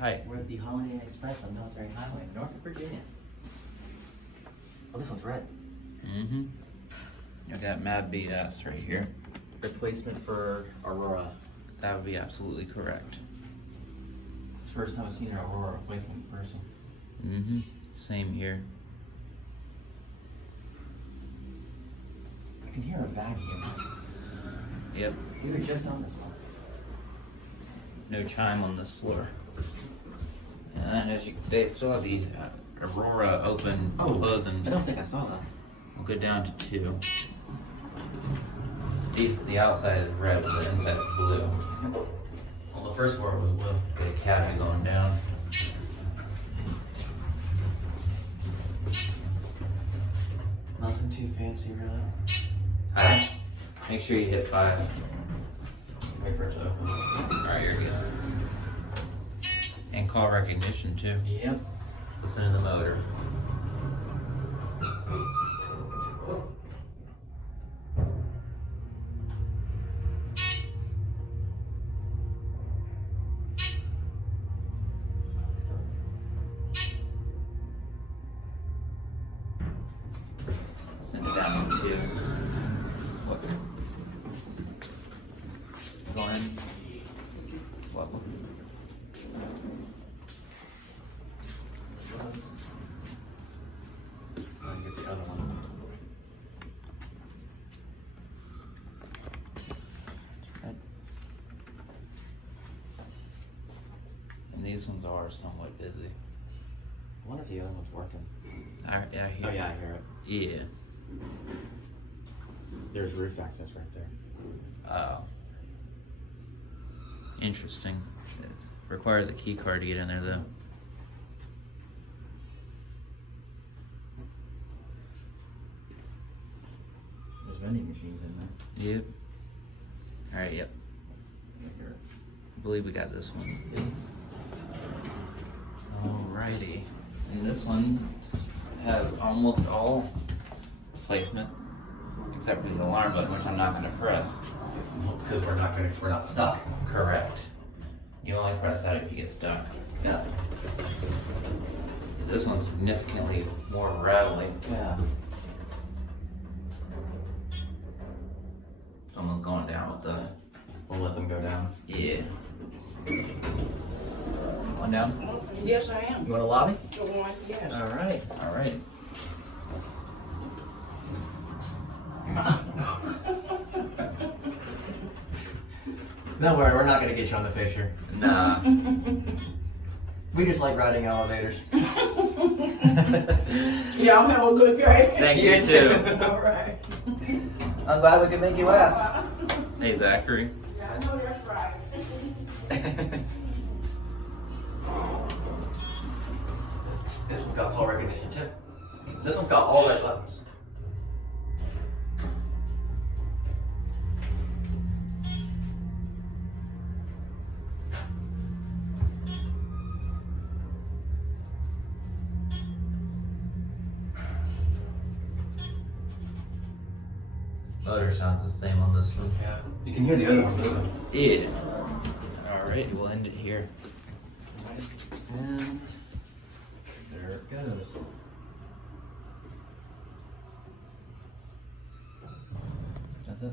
Hi. We're at the Holiday Inn Express on Military Highway in Norfolk, Virginia. Oh, this one's red. Mm-hmm. You got Mad BS right here. Replacement for Aurora. That would be absolutely correct. It's the first time I've seen an Aurora replacement in person. Mm-hmm. Same here. I can hear a vacuum. Yep. We were just on this one. No chime on this floor. And as they still have the Aurora open, closing. I don't think I saw that. We'll go down to 2. It's decent. The outside is red, but the inside is blue. Well, the first floor was blue. Got a cabinet going down. Nothing too fancy, really. Alright. Make sure you hit 5. Wait for it to open. Alright, you're good. And call recognition too. Yep. Listen to the motor. Send it down to 2. What? Go in. What? I'll get the other one. And these ones are somewhat busy. I wonder if the other one's working. I hear. Oh yeah, I hear it. Yeah. There's roof access right there. Oh. Interesting. It requires a key card to get in there though. There's vending machines in there. Yep. Alright, yep. I believe we got this one. Alrighty. And this one has almost all placement, except for the alarm button, which I'm not going to press. Because we're not stuck. Correct. You only press that if you get stuck. Yeah. This one's significantly more rattly. Yeah. Someone's going down with this. We'll let them go down. Yeah. One down? Yes, I am. You want a lobby? The one, yes. All right. Alright. Don't worry, we're not gonna get you on the picture. Nah. We just like riding elevators. Y'all have a good day. Thank you too. All right. I'm glad we could make you laugh. Hey Zachary. Yeah, I know that's right. This one's got call recognition too. This one's got all red buttons. Motor sounds the same on this one. Yeah. You can hear the other one moving. Yeah. Alright, we'll end it here. And there it goes. That's it.